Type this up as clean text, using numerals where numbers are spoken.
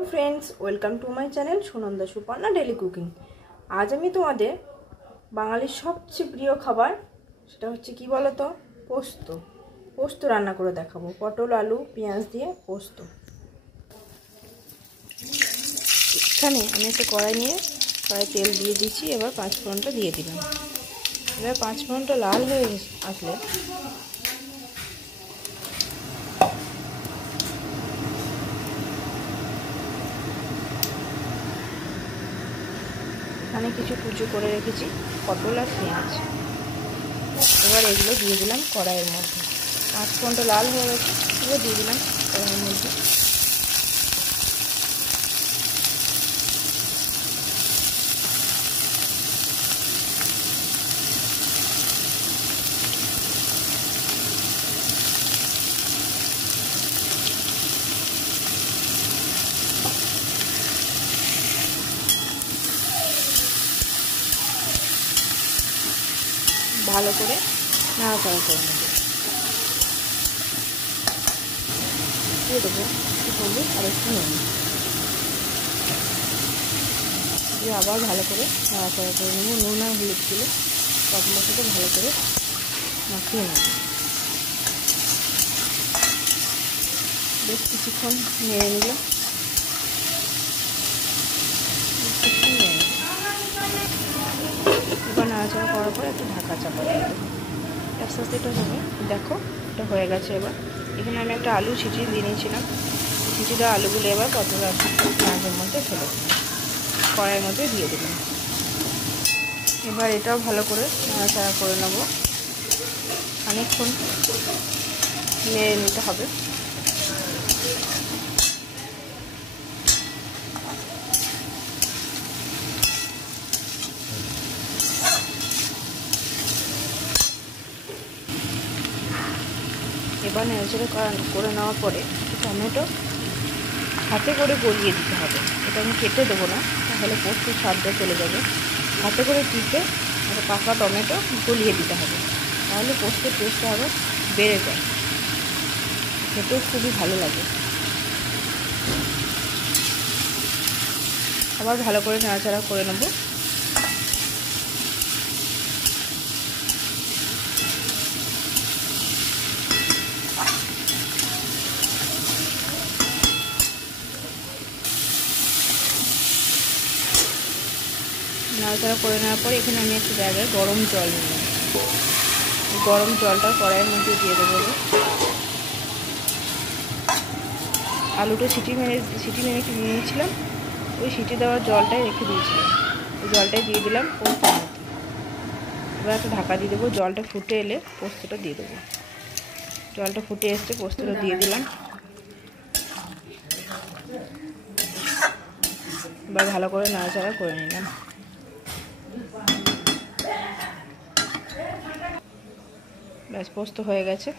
Friends welcome to my channel Sunanda Suparna daily cooking. आज আমি তোমাদের বাঙালির সবচেয়ে প্রিয় খাবার সেটা হচ্ছে কি বলো তো, পোস্ত। পোস্ত রান্না করে দেখাবো, পটল আলু পেঁয়াজ দিয়ে পোস্ত। এখানে আমি একটা কড়াই নিয়ে কড়াই তেল দিয়ে দিচ্ছি। এবার 5 ফোড়নটা দিয়ে দিলাম। এবার 5 ফোড়নটা লাল হয়ে আসলে এখানে কিছু কুচি করে রেখেছি পটল আর পেঁয়াজ। এবার এগুলো দিয়ে দিলাম কড়াইয়ের মধ্যে। 5 ফোড়নটা লাল হয়ে গেছে, এবার দিয়ে দিলাম কড়াইয়ের মধ্যে। ভালো করে নাড়াচাড়া করে নেব। দিয়ে দেবো একটু হলুদ আর একটু নুন দিয়ে আবার ভালো করে নাড়াচাড়া করে নেব। নুন আর হলুদ দিলে পটলের সাথে ভালো করে মাখিয়ে নেব। বেশ কিছুক্ষণ নেড়ে নিলে এবার নাড়াচাড়া করার পরে একটু ঢাকা চাপা দিয়ে দেবো। আস্তে আস্তে এটা হবে। দেখো এটা হয়ে গেছে। এবার এখানে আমি একটা আলু ছিটিয়ে দিয়ে নিয়েছিলাম। ছিটি দেওয়া আলুগুলো এবার পটল আর পেঁয়াজের মধ্যে ফেলে দিলাম, কড়াইয়ের মধ্যে দিয়ে দিলাম। এবার এটাও ভালো করে নাড়াচাড়া করে নেব। অনেকক্ষণ নেড়ে নিতে হবে। এবার নেড়েচেড়ে করে নেওয়ার পরে টমেটো হাতে করে গলিয়ে দিতে হবে। এটা আমি কেটে দেবো না, তাহলে পোস্তের স্বাদটা চলে যাবে। হাতে করে টিপে একটা পাকা টমেটো গলিয়ে দিতে হবে, তাহলে পোস্তের টেস্টটা আরও বেড়ে যায়, খেতেও খুবই ভালো লাগে। আবার ভালো করে নাড়াচাড়া করে নেব। নাড়াচাড়া করে নেওয়ার পরে এখানে আমি একটা জায়গায় গরম জল নিলাম। গরম জলটা কড়াইয়ের মধ্যে দিয়ে দেবো। আলুটা সিটি মেরে নিয়েছিলাম, ওই সিটি দেওয়ার জলটাই রেখে দিয়েছিলাম, ওই জলটাই দিয়ে দিলাম পোস্তের মধ্যে। এবার একটা ঢাকা দিয়ে দেবো। জলটা ফুটে এলে পোস্তটা দিয়ে দেবো। জলটা ফুটে এসছে, পোস্তটা দিয়ে দিলাম। এবার ভালো করে নাড়াচাড়া করে নিলাম। ব্যাস পোস্ত হয়ে গেছে।